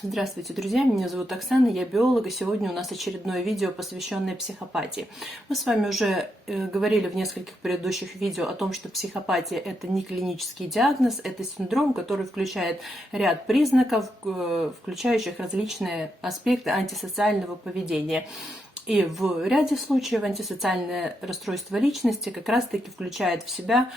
Здравствуйте, друзья! Меня зовут Оксана, я биолог, и сегодня у нас очередное видео, посвященное психопатии. Мы с вами уже говорили в нескольких предыдущих видео о том, что психопатия – это не клинический диагноз, это синдром, который включает ряд признаков, включающих различные аспекты антисоциального поведения. И в ряде случаев антисоциальное расстройство личности как раз-таки включает в себя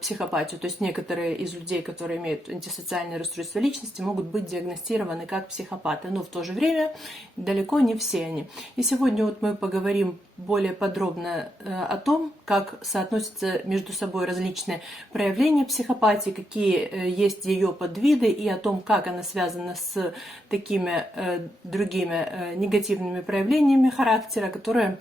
психопатию. То есть некоторые из людей, которые имеют антисоциальное расстройство личности, могут быть диагностированы как психопаты, но в то же время далеко не все они. И сегодня вот мы поговорим более подробно о том, как соотносятся между собой различные проявления психопатии, какие есть ее подвиды, и о том, как она связана с такими другими негативными проявлениями характера, которые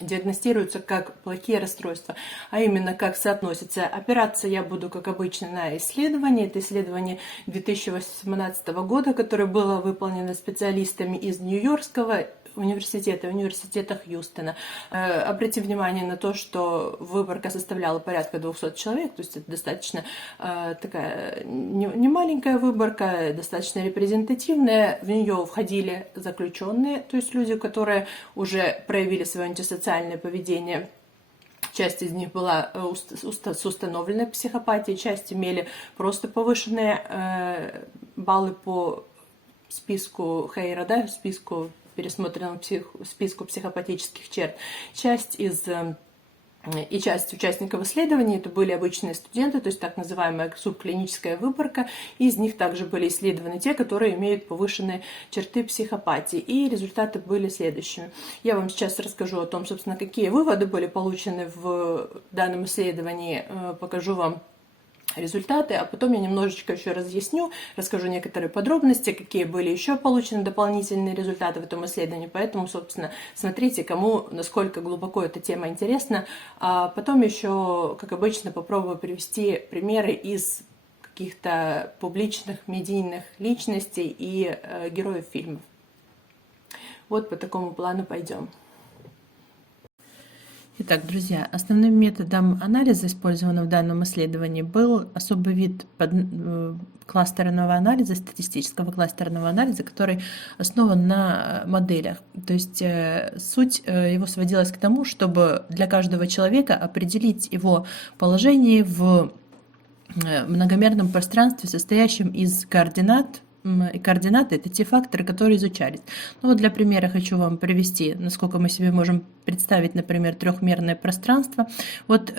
диагностируются как плохие расстройства, а именно как соотносятся. Опираться я буду, как обычно, на исследование. Это исследование 2018 года, которое было выполнено специалистами из Нью-Йоркского университета, университета Хьюстона. Обратите внимание на то, что выборка составляла порядка 200 человек, то есть это достаточно такая не маленькая выборка, достаточно репрезентативная. В нее входили заключенные, то есть люди, которые уже проявили свое антисоциальное поведение. Часть из них была с установленной психопатией, часть имели просто повышенные баллы по списку Хейра, да, списку пересмотренному списку психопатических черт. Часть участников исследований это были обычные студенты, то есть так называемая субклиническая выборка. Из них также были исследованы те, которые имеют повышенные черты психопатии. И результаты были следующими. Я вам сейчас расскажу о том, собственно, какие выводы были получены в данном исследовании, покажу вам результаты, а потом я немножечко еще разъясню, расскажу некоторые подробности, какие были еще получены дополнительные результаты в этом исследовании. Поэтому, собственно, смотрите, кому насколько глубоко эта тема интересна. А потом еще, как обычно, попробую привести примеры из каких-то публичных медийных личностей и героев фильмов. Вот по такому плану пойдем. Итак, друзья, основным методом анализа, использованным в данном исследовании, был особый вид кластерного анализа, статистического кластерного анализа, который основан на моделях. То есть суть его сводилась к тому, чтобы для каждого человека определить его положение в многомерном пространстве, состоящем из координат. И координаты – это те факторы, которые изучались. Ну вот для примера хочу вам привести, насколько мы себе можем представить, например, трехмерное пространство. Вот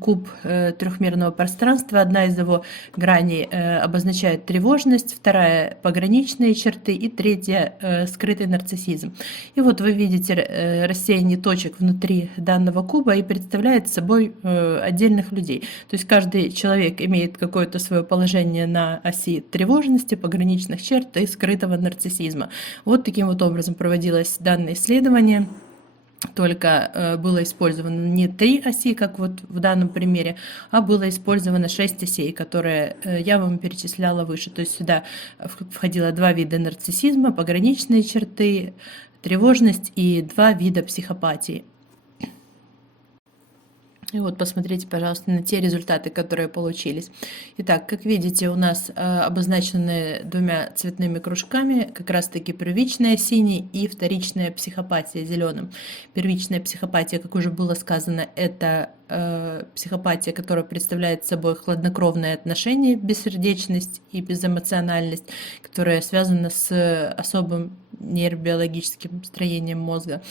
куб трехмерного пространства, одна из его граней обозначает тревожность, вторая – пограничные черты и третья – скрытый нарциссизм. И вот вы видите рассеяние точек внутри данного куба и представляет собой отдельных людей. То есть каждый человек имеет какое-то свое положение на оси тревожности, пограничных черт и скрытого нарциссизма. Вот таким вот образом проводилось данное исследование. Только было использовано не 3 оси, как вот в данном примере, а было использовано 6 осей, которые я вам перечисляла выше. То есть сюда входило 2 вида нарциссизма, пограничные черты, тревожность и 2 вида психопатии. И вот посмотрите, пожалуйста, на те результаты, которые получились. Итак, как видите, у нас обозначены 2 цветными кружками, как раз-таки первичная синий и вторичная психопатия зеленым. Первичная психопатия, как уже было сказано, это психопатия, которая представляет собой хладнокровное отношение, бессердечность и безэмоциональность, которая связана с особым нейробиологическим строением мозга.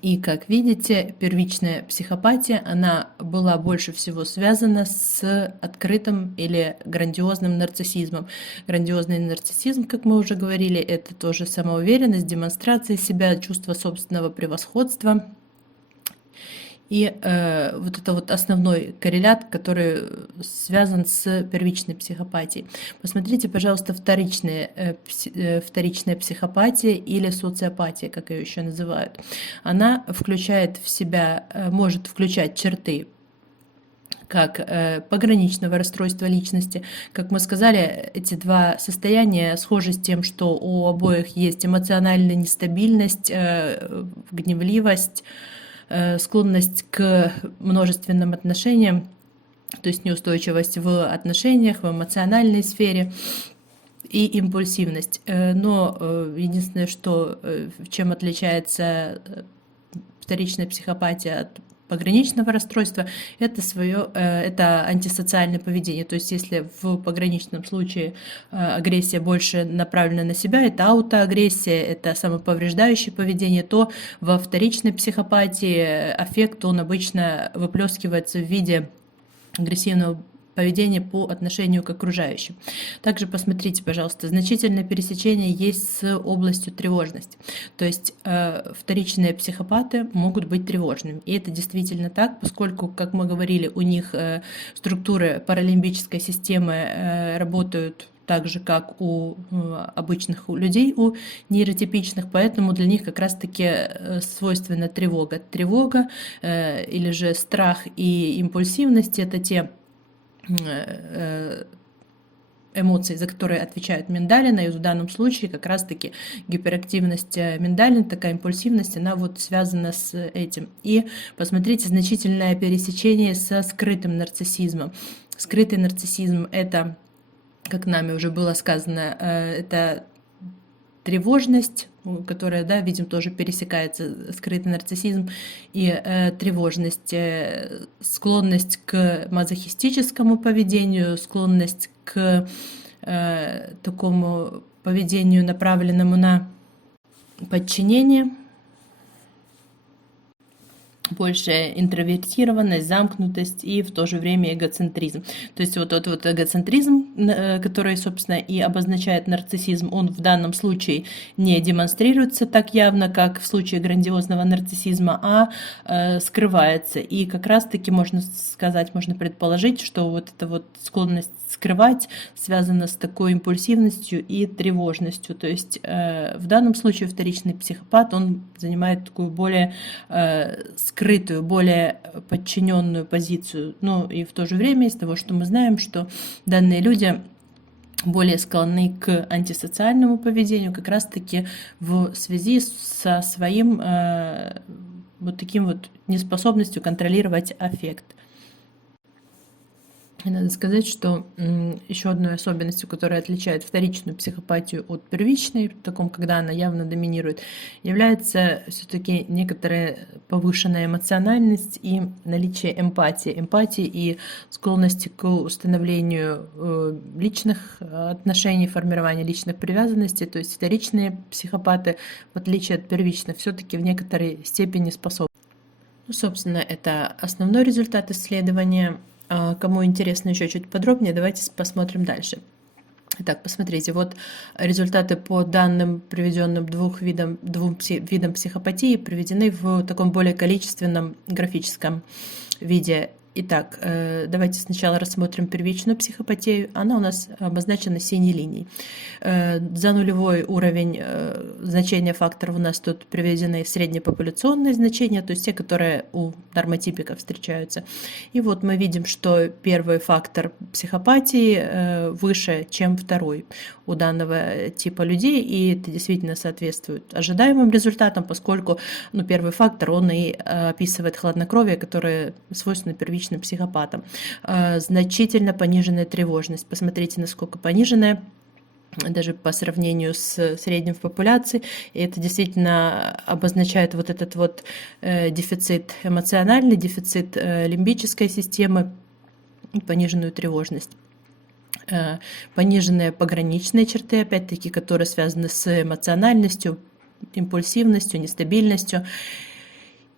И, как видите, первичная психопатия, она была больше всего связана с открытым или грандиозным нарциссизмом. Грандиозный нарциссизм, как мы уже говорили, это тоже самоуверенность, демонстрация себя, чувство собственного превосходства. И вот это вот основной коррелят, который связан с первичной психопатией. Посмотрите, пожалуйста, вторичная психопатия или социопатия, как ее еще называют. Она включает в себя, может включать черты как пограничного расстройства личности. Как мы сказали, эти 2 состояния схожи с тем, что у обоих есть эмоциональная нестабильность, гневливость, склонность к множественным отношениям, то есть неустойчивость в отношениях, в эмоциональной сфере. и импульсивность. Но единственное, что чем отличается вторичная психопатия от пограничного расстройства, это антисоциальное поведение. То есть если в пограничном случае агрессия больше направлена на себя, это аутоагрессия, это самоповреждающее поведение, то во вторичной психопатии аффект, он обычно выплескивается в виде агрессивного поведение по отношению к окружающим. Также посмотрите, пожалуйста, значительное пересечение есть с областью тревожности. То есть вторичные психопаты могут быть тревожными. И это действительно так, поскольку, как мы говорили, у них структуры паралимбической системы работают так же, как у обычных людей, у нейротипичных, поэтому для них как раз-таки свойственна тревога. Тревога или же страх и импульсивность – это те эмоции, за которые отвечает миндалина, и в данном случае как раз-таки гиперактивность миндалины, такая импульсивность, она вот связана с этим. И посмотрите, значительное пересечение со скрытым нарциссизмом. Скрытый нарциссизм – это, как нами уже было сказано, это тревожность, которая, да, видим, тоже пересекается скрытый нарциссизм и тревожность, склонность к мазохистическому поведению, склонность к такому поведению, направленному на подчинение, больше интровертированность, замкнутость и в то же время эгоцентризм. То есть вот тот вот эгоцентризм, который, собственно, и обозначает нарциссизм, он в данном случае не демонстрируется так явно, как в случае грандиозного нарциссизма, а скрывается. И как раз-таки можно сказать, можно предположить, что вот эта вот склонность скрывать связана с такой импульсивностью и тревожностью. То есть в данном случае вторичный психопат, он занимает такую более скрытую, более подчиненную позицию. Но и в то же время из того, что мы знаем, что данные люди более склонны к антисоциальному поведению как раз-таки в связи со своим вот таким вот неспособностью контролировать аффект. И надо сказать, что еще одной особенностью, которая отличает вторичную психопатию от первичной, в таком, когда она явно доминирует, является все-таки некоторая повышенная эмоциональность и наличие эмпатии. Эмпатии и склонности к установлению личных отношений, формированию личных привязанностей. То есть вторичные психопаты, в отличие от первичных, все-таки в некоторой степени способны. Ну, собственно, это основной результат исследования. Кому интересно еще чуть подробнее, давайте посмотрим дальше. Итак, посмотрите, вот результаты по данным, приведенным двум видам психопатии, приведены в таком более количественном графическом виде. Итак, давайте сначала рассмотрим первичную психопатию. Она у нас обозначена синей линией. За нулевой уровень значения факторов у нас тут приведены среднепопуляционные значения, то есть те, которые у нормотипиков встречаются. И вот мы видим, что первый фактор психопатии выше, чем второй у данного типа людей, и это действительно соответствует ожидаемым результатам, поскольку первый фактор, он и описывает хладнокровие, которое свойственно первичным психопатам. Значительно пониженная тревожность. Посмотрите, насколько пониженная, даже по сравнению с средним в популяции. И это действительно обозначает вот этот вот дефицит эмоциональный, дефицит лимбической системы и пониженную тревожность. Пониженные пограничные черты, опять-таки, которые связаны с эмоциональностью, импульсивностью, нестабильностью.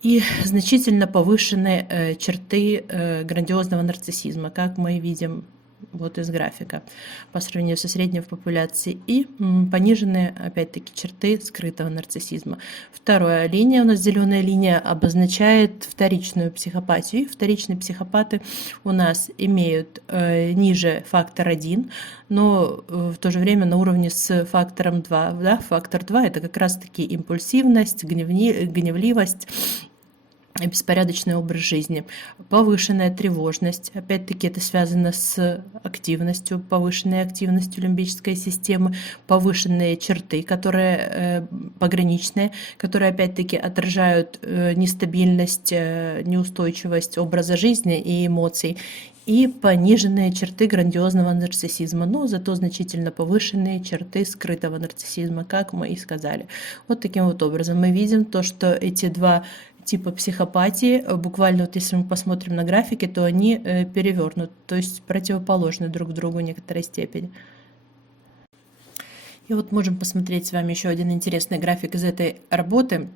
И значительно повышенные черты грандиозного нарциссизма, как мы видим вот из графика, по сравнению со средним в популяции, и пониженные, опять-таки, черты скрытого нарциссизма. Вторая линия, у нас зеленая линия, обозначает вторичную психопатию. И вторичные психопаты у нас имеют ниже фактор 1, но в то же время на уровне с фактором 2. Да? Фактор 2 – это как раз-таки импульсивность, гневливость, беспорядочный образ жизни, повышенная тревожность, опять-таки это связано с активностью, повышенной активностью лимбической системы, повышенные черты, которые пограничные, которые опять-таки отражают нестабильность, неустойчивость образа жизни и эмоций, и пониженные черты грандиозного нарциссизма, но зато значительно повышенные черты скрытого нарциссизма, как мы и сказали. Вот таким вот образом мы видим то, что эти два типа психопатии, буквально вот если мы посмотрим на графики, то они перевернуты, то есть противоположны друг другу в некоторой степени. И вот можем посмотреть с вами еще один интересный график из этой работы.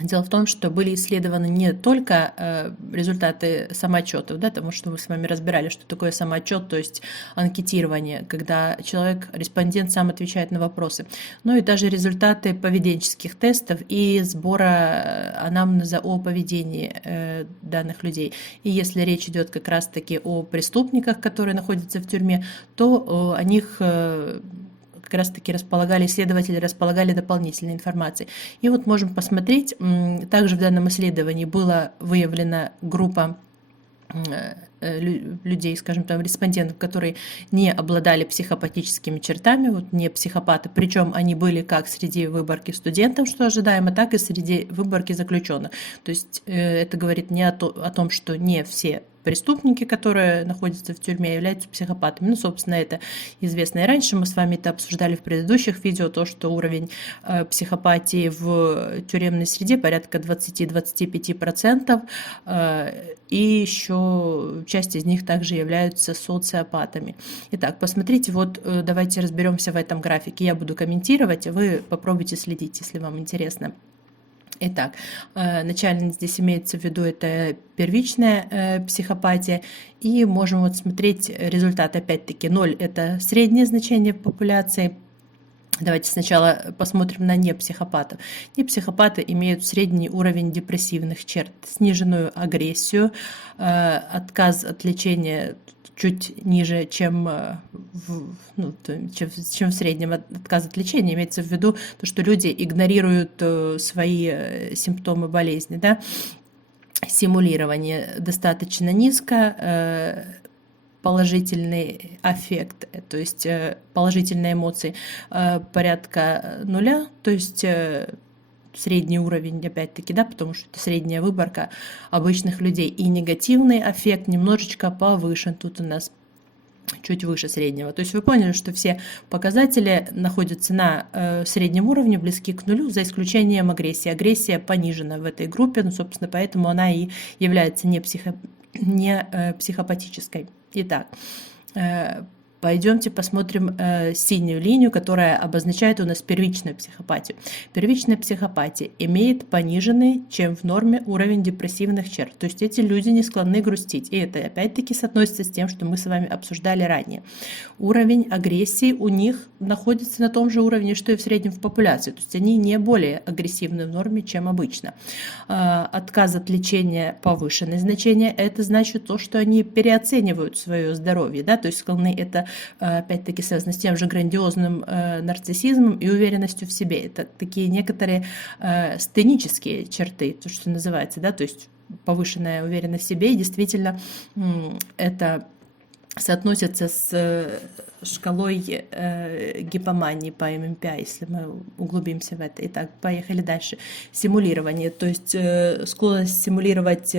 Дело в том, что были исследованы не только результаты самоотчетов, да, потому что мы с вами разбирали, что такое самоотчет, то есть анкетирование, когда человек, респондент сам отвечает на вопросы, но и даже результаты поведенческих тестов и сбора анамнеза о поведении данных людей. И если речь идет как раз-таки о преступниках, которые находятся в тюрьме, то о них как раз-таки исследователи располагали дополнительной информацией. И вот можем посмотреть, также в данном исследовании была выявлена группа людей, скажем там, респондентов, которые не обладали психопатическими чертами, вот не психопаты, причем они были как среди выборки студентов, что ожидаемо, так и среди выборки заключенных. То есть это говорит не о том, что не все преступники, которые находятся в тюрьме, являются психопатами. Ну, собственно, это известно и раньше. Мы с вами это обсуждали в предыдущих видео, то, что уровень психопатии в тюремной среде порядка 20-25%, и еще часть из них также являются социопатами. Итак, посмотрите, вот давайте разберемся в этом графике. Я буду комментировать, а вы попробуйте следить, если вам интересно. Итак, начально здесь имеется в виду это первичная психопатия, и можем вот смотреть результат, опять-таки 0 это среднее значение популяции. Давайте сначала посмотрим на непсихопатов. Непсихопаты имеют средний уровень депрессивных черт, сниженную агрессию, отказ от лечения чуть ниже, чем в среднем отказ от лечения. Имеется в виду то, что люди игнорируют свои симптомы болезни. Да? Симулирование достаточно низко, положительный аффект, то есть положительные эмоции порядка 0, то есть средний уровень, опять-таки, да, потому что это средняя выборка обычных людей. И негативный аффект немножечко повышен, тут у нас чуть выше среднего. То есть вы поняли, что все показатели находятся на среднем уровне, близки к нулю, за исключением агрессии. Агрессия понижена в этой группе, ну, собственно, поэтому она и является не психопатической. Итак, пойдемте посмотрим синюю линию, которая обозначает у нас первичную психопатию. Первичная психопатия имеет пониженный, чем в норме, уровень депрессивных черт. То есть эти люди не склонны грустить. И это опять-таки соотносится с тем, что мы с вами обсуждали ранее. Уровень агрессии у них находится на том же уровне, что и в среднем в популяции. То есть они не более агрессивны в норме, чем обычно. Отказ от лечения, повышенное значение, это значит то, что они переоценивают свое здоровье. Да? То есть склонны это опять-таки связано с тем же грандиозным нарциссизмом и уверенностью в себе. Это такие некоторые сценические черты, то, что называется, да, то есть повышенная уверенность в себе, и действительно это соотносится с шкалой гипомании по ММПИ, если мы углубимся в это. Итак, поехали дальше. Симулирование, то есть склонность симулировать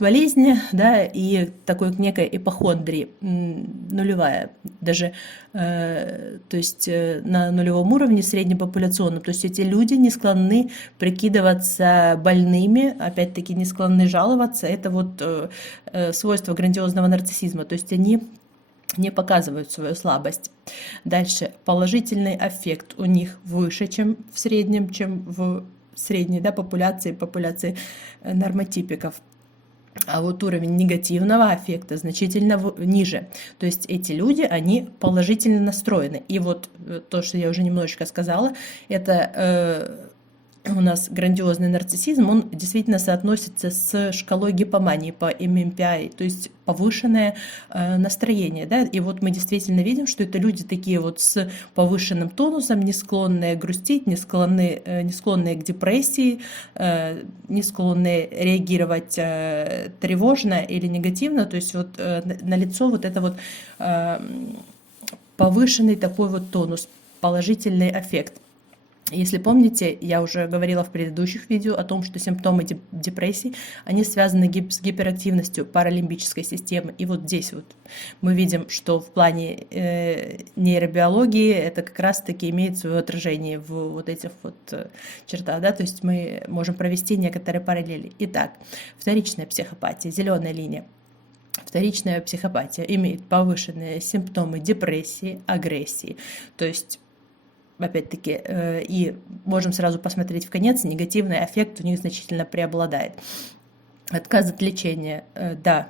болезни, да, и такой некой ипохондрии, нулевая, даже, то есть на нулевом уровне среднепопуляционном, то есть эти люди не склонны прикидываться больными, опять-таки не склонны жаловаться, это вот свойство грандиозного нарциссизма, то есть они не показывают свою слабость. Дальше, положительный аффект у них выше, чем в среднем, чем в средней, да, популяции нормотипиков. А вот уровень негативного аффекта значительно ниже. То есть эти люди, они положительно настроены. И вот то, что я уже немножечко сказала, это у нас грандиозный нарциссизм, он действительно соотносится с шкалой гипомании по MMPI, то есть повышенное настроение, да, и вот мы действительно видим, что это люди такие вот с повышенным тонусом, не склонные грустить, не склонные к депрессии, не склонные реагировать тревожно или негативно, то есть вот налицо вот это вот повышенный такой вот тонус, положительный аффект. Если помните, я уже говорила в предыдущих видео о том, что симптомы депрессии, они связаны с гиперактивностью паралимбической системы. И вот здесь вот мы видим, что в плане нейробиологии это как раз-таки имеет свое отражение в вот этих вот чертах, да, то есть мы можем провести некоторые параллели. Итак, вторичная психопатия, зеленая линия. Вторичная психопатия имеет повышенные симптомы депрессии, агрессии, то есть опять-таки, и можем сразу посмотреть в конец, негативный аффект у них значительно преобладает. Отказ от лечения, да,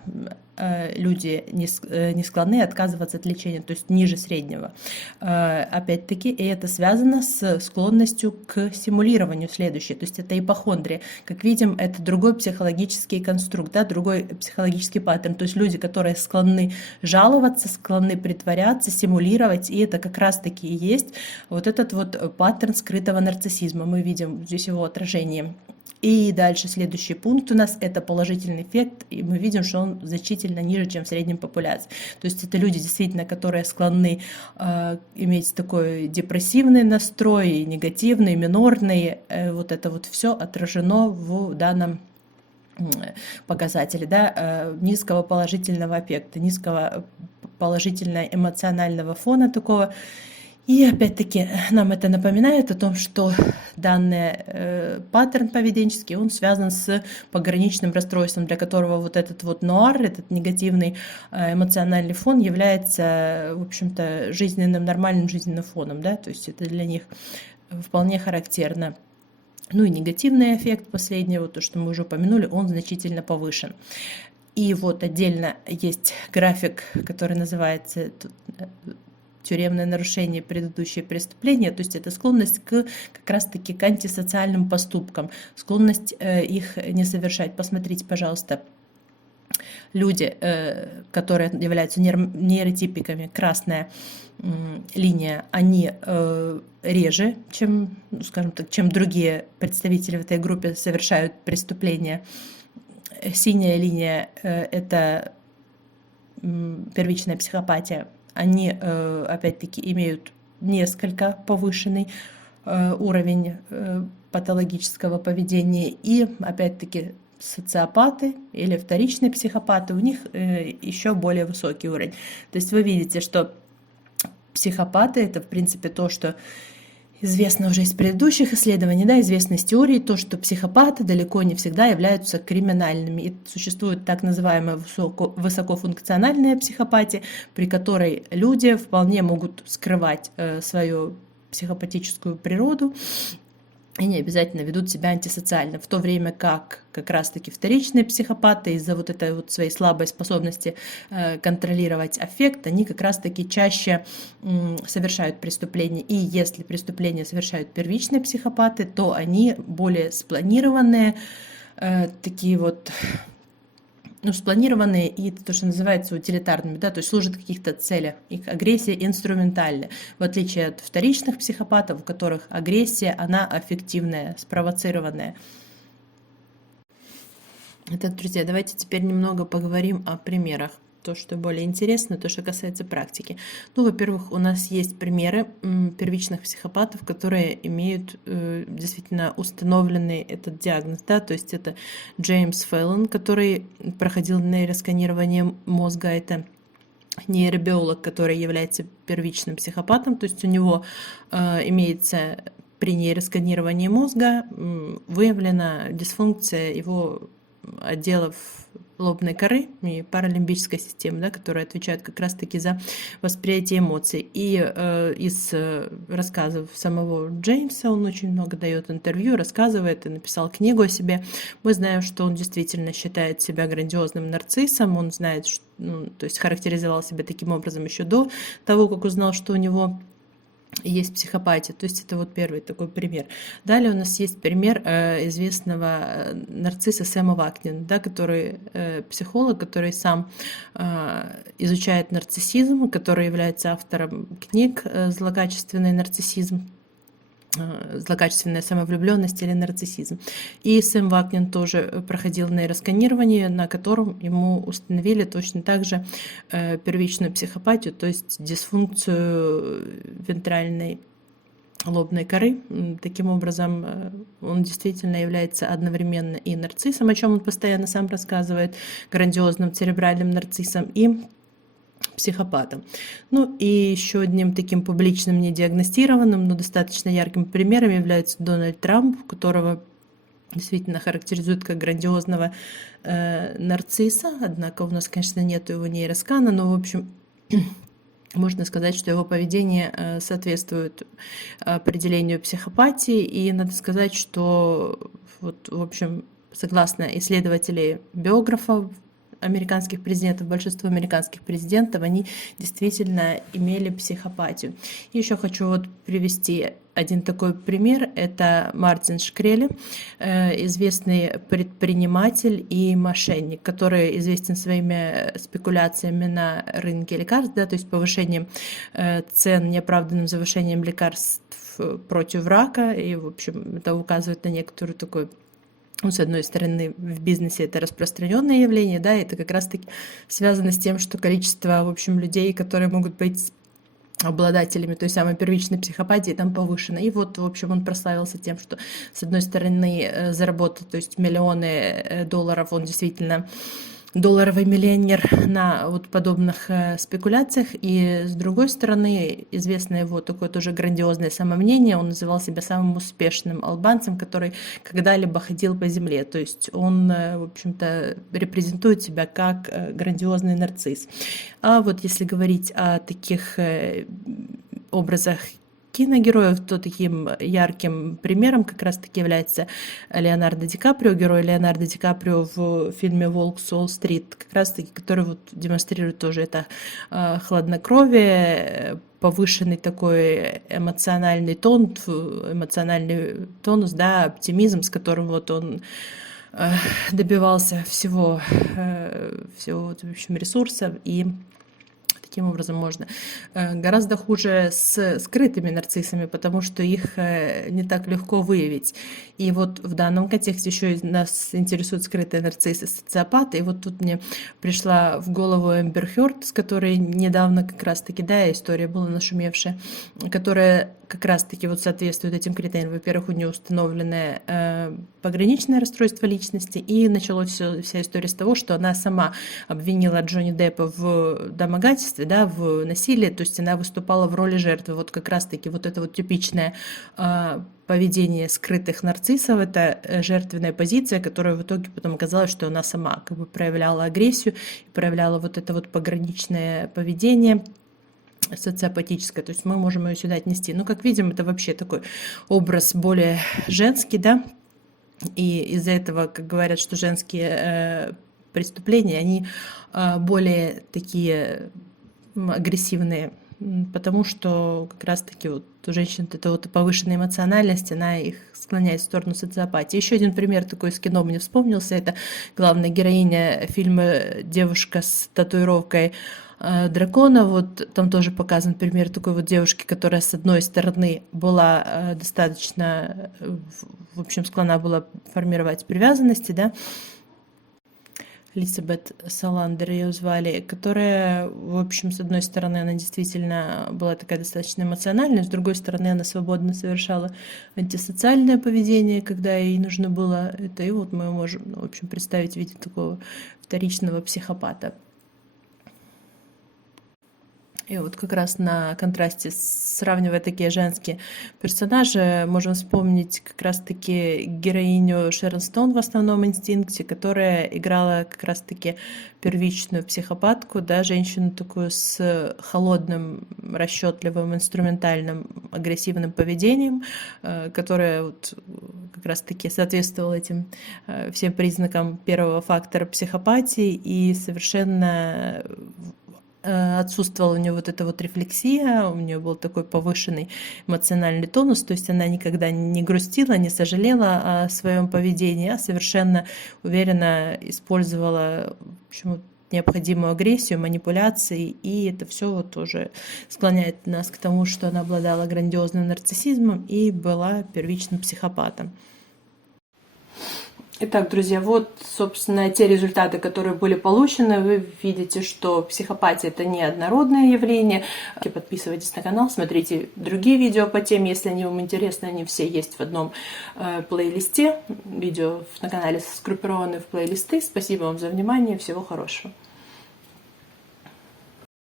люди не склонны отказываться от лечения, то есть ниже среднего. Опять-таки, и это связано с склонностью к симулированию следующей, то есть это ипохондрия. Как видим, это другой психологический конструкт, да, другой психологический паттерн, то есть люди, которые склонны жаловаться, склонны притворяться, симулировать, и это как раз-таки и есть вот этот вот паттерн скрытого нарциссизма. Мы видим здесь его отражение. И дальше следующий пункт у нас это положительный эффект, и мы видим, что он значительно ниже, чем в среднем популяции. То есть это люди действительно, которые склонны иметь такой депрессивный настрой, негативный, минорный. Вот это вот все отражено в данном показателе, да, низкого положительного эффекта, низкого положительного эмоционального фона такого. И опять-таки нам это напоминает о том, что данный паттерн поведенческий, он связан с пограничным расстройством, для которого вот этот вот нуар, этот негативный эмоциональный фон является, в общем-то, жизненным, нормальным жизненным фоном, да, то есть это для них вполне характерно. Ну и негативный эффект последнего, то, что мы уже упомянули, он значительно повышен. И вот отдельно есть график, который называется тюремное нарушение, предыдущее преступление, то есть это склонность как раз-таки к антисоциальным поступкам, склонность их не совершать. Посмотрите, пожалуйста, люди, которые являются нейротипиками, красная линия, они реже, чем, скажем так, чем другие представители в этой группе совершают преступления. Синяя линия – это первичная психопатия. Они, опять-таки, имеют несколько повышенный уровень патологического поведения. И, опять-таки, социопаты или вторичные психопаты, у них еще более высокий уровень. То есть вы видите, что психопаты – это, в принципе, то, что известно уже из предыдущих исследований, да, известно из теории, то, что психопаты далеко не всегда являются криминальными. И существует так называемая высокофункциональная психопатия, при которой люди вполне могут скрывать свою психопатическую природу и не обязательно ведут себя антисоциально, в то время как раз-таки вторичные психопаты из-за вот этой вот своей слабой способности контролировать аффект, они как раз-таки чаще совершают преступления. И если преступления совершают первичные психопаты, то они более спланированные, такие вот, ну, спланированные и то, что называется утилитарными, да, то есть служат в каких-то целях. Их агрессия инструментальная, в отличие от вторичных психопатов, у которых агрессия, она аффективная, спровоцированная. Итак, друзья, давайте теперь немного поговорим о примерах. То, что более интересно, то, что касается практики. Ну, во-первых, у нас есть примеры первичных психопатов, которые имеют действительно установленный этот диагноз, да, то есть это Джеймс Феллон, который проходил нейросканирование мозга, это нейробиолог, который является первичным психопатом, то есть у него имеется при нейросканировании мозга выявлена дисфункция его отделов лобной коры и паралимбической системы, да, которые отвечают как раз-таки за восприятие эмоций. И из рассказов самого Джеймса, он очень много дает интервью, рассказывает и написал книгу о себе. Мы знаем, что он действительно считает себя грандиозным нарциссом, он знает, что, ну, то есть характеризовал себя таким образом еще до того, как узнал, что у него есть психопатия. То есть это вот первый такой пример. Далее у нас есть пример известного нарцисса Сэма Вакнина, да, который психолог, который сам изучает нарциссизм, который является автором книг «Злокачественный нарциссизм», злокачественная самовлюбленность или нарциссизм. И Сэм Вакнин тоже проходил нейросканирование, на котором ему установили точно так же первичную психопатию, то есть дисфункцию вентральной лобной коры. Таким образом, он действительно является одновременно и нарциссом, о чем он постоянно сам рассказывает, грандиозным церебральным нарциссом, и психопатом. Ну и еще одним таким публичным, недиагностированным, но достаточно ярким примером является Дональд Трамп, которого действительно характеризует как грандиозного нарцисса, однако у нас, конечно, нет его нейроскана, но, в общем, можно сказать, что его поведение соответствует определению психопатии, и надо сказать, что, вот, в общем, согласно исследователей биографов американских президентов, большинство американских президентов, они действительно имели психопатию. И еще хочу вот привести один такой пример. Это Мартин Шкрели, известный предприниматель и мошенник, который известен своими спекуляциями на рынке лекарств, да, то есть повышением цен, неоправданным завышением лекарств против рака. И, в общем, это указывает на некоторую такую, ну, с одной стороны, в бизнесе это распространенное явление, да, это как раз-таки связано с тем, что количество, в общем, людей, которые могут быть обладателями той самой первичной психопатии, там повышено. И вот, в общем, он прославился тем, что, с одной стороны, заработал, то есть миллионы долларов, он действительно долларовый миллионер на вот подобных спекуляциях, и с другой стороны, известно его такое тоже грандиозное самомнение, он называл себя самым успешным албанцем, который когда-либо ходил по земле, то есть он, в общем-то, репрезентует себя как грандиозный нарцисс. А вот если говорить о таких образах киногероев, то таким ярким примером как раз-таки является Леонардо Ди Каприо, герой Леонардо Ди Каприо в фильме «Волк с Уолл-стрит», как раз-таки, который вот демонстрирует тоже это хладнокровие, повышенный такой эмоциональный тон, эмоциональный тонус, да, оптимизм, с которым вот он добивался всего, в общем, ресурсов, и таким образом можно. Гораздо хуже с скрытыми нарциссами, потому что их не так легко выявить. И вот в данном контексте еще нас интересуют скрытые нарциссы, социопаты. И вот тут мне пришла в голову Эмбер Хёрд, с которой недавно как раз-таки, да, история была нашумевшая, которая как раз-таки вот соответствует этим критериям. Во-первых, у нее установленное пограничное расстройство личности, и началась вся история с того, что она сама обвинила Джонни Деппа в домогательстве, да, в насилии, то есть она выступала в роли жертвы. Вот как раз-таки вот это вот типичное поведение скрытых нарциссов, это жертвенная позиция, которая в итоге потом оказалось, что она сама как бы проявляла агрессию, проявляла вот это вот пограничное поведение социопатическое, то есть мы можем ее сюда отнести. Но, как видим, это вообще такой образ более женский, да, и из-за этого, как говорят, что женские преступления, они более такие агрессивные, потому что как раз-таки вот у женщин это вот повышенная эмоциональность, она их склоняет в сторону социопатии. Еще один пример такой из кино мне вспомнился, это главная героиня фильма «Девушка с татуировкой дракона». Вот там тоже показан пример такой вот девушки, которая с одной стороны была достаточно, в общем, склонна была формировать привязанности, да, Элизабет Саландер ее звали, которая, в общем, с одной стороны, она действительно была такая достаточно эмоциональная, с другой стороны, она свободно совершала антисоциальное поведение, когда ей нужно было это, и вот мы можем, в общем, представить в виде такого вторичного психопата. И вот как раз на контрасте, сравнивая такие женские персонажи, можем вспомнить как раз-таки героиню Шерон Стоун в «Основном инстинкте», которая играла как раз-таки первичную психопатку, да, женщину такую с холодным, расчетливым, инструментальным, агрессивным поведением, которая вот как раз-таки соответствовала этим всем признакам первого фактора психопатии и совершенно отсутствовала у нее вот эта вот рефлексия, у нее был такой повышенный эмоциональный тонус, то есть она никогда не грустила, не сожалела о своем поведении, а совершенно уверенно использовала, в общем, необходимую агрессию, манипуляции, и это все вот тоже склоняет нас к тому, что она обладала грандиозным нарциссизмом и была первичным психопатом. Итак, друзья, вот, собственно, те результаты, которые были получены. Вы видите, что психопатия – это не однородное явление. Подписывайтесь на канал, смотрите другие видео по теме, если они вам интересны. Они все есть в одном плейлисте. Видео на канале сгруппированы в плейлисты. Спасибо вам за внимание. Всего хорошего.